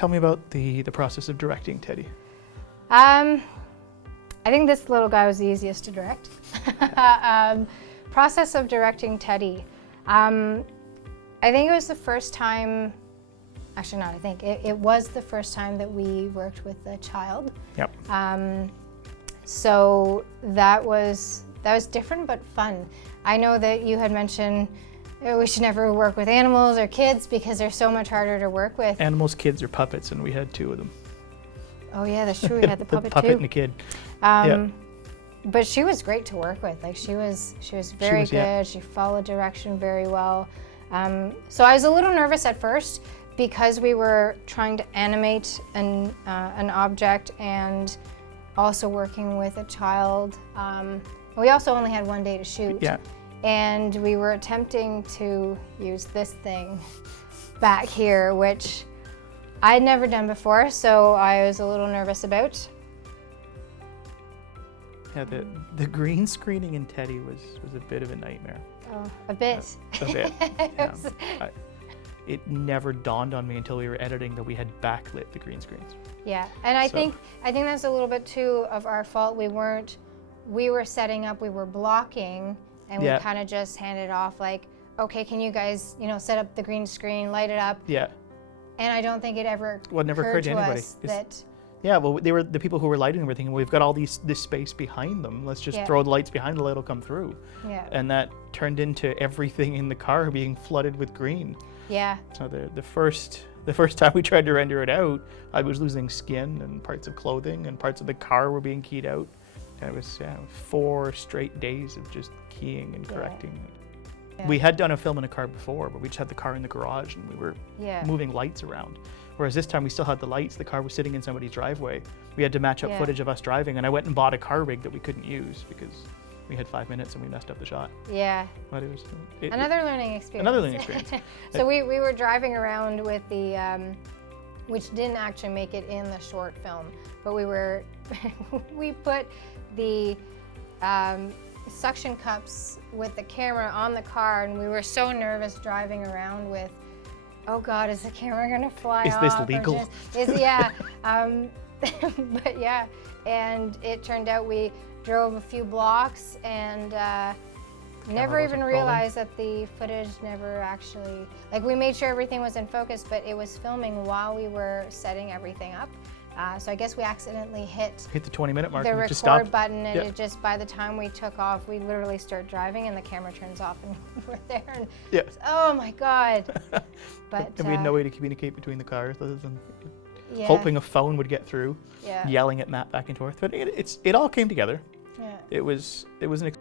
Tell me about the process of directing Teddy. I think this little guy was the easiest to direct. Process of directing Teddy. I think it was the first time, actually not I think, it was the first time that we worked with a child. Yep. So that was different but fun. I know that you had mentioned we should never work with animals or kids because they're so much harder to work with. Animals, kids, or puppets, and we had 2 of them. Oh yeah, that's true. We had the puppet too. And the kid. But she was great to work with. Like she was very good. Yeah. She followed direction very well. So I was a little nervous at first because we were trying to animate an object and also working with a child. We also only had 1 day to shoot. Yeah. And we were attempting to use this thing back here, which I'd never done before, so I was a little nervous about. Yeah, the green screening in Teddy was a bit of a nightmare. Oh, a bit. A bit. Yeah. It never dawned on me until we were editing that we had backlit the green screens. Yeah, and I think that's a little bit too of our fault. We were setting up, we were blocking, and we kind of just handed off like, okay, can you guys, set up the green screen, light it up? Yeah. And I don't think it ever occurred to anybody. That yeah, well, they were the people who were lighting everything, and we've got all this space behind them. Let's just throw the lights behind the light will come through. Yeah. And that turned into everything in the car being flooded with green. Yeah. So the first time we tried to render it out, I was losing skin and parts of clothing, and parts of the car were being keyed out. And it was 4 straight days of just keying and correcting. Yeah. We had done a film in a car before, but we just had the car in the garage and we were moving lights around. Whereas this time we still had the lights, the car was sitting in somebody's driveway. We had to match up footage of us driving, and I went and bought a car rig that we couldn't use because we had 5 minutes and we messed up the shot. Yeah. But it was another learning experience. Another learning experience. So we were driving around with the, which didn't actually make it in the short film, but we put the suction cups with the camera on the car, and we were so nervous driving around with, oh God, is the camera gonna fly off? Is this legal? But yeah, and it turned out we drove a few blocks and never even realized that the footage never actually, like we made sure everything was in focus, but it was filming while we were setting everything up. So I guess we accidentally hit the 20-minute mark the and record just stopped. button, and it just, by the time we took off, we literally start driving and the camera turns off and we're there. And oh my God. But and we had no way to communicate between the cars other than hoping a phone would get through, yelling at Matt back and forth. But it all came together. Yeah. It was an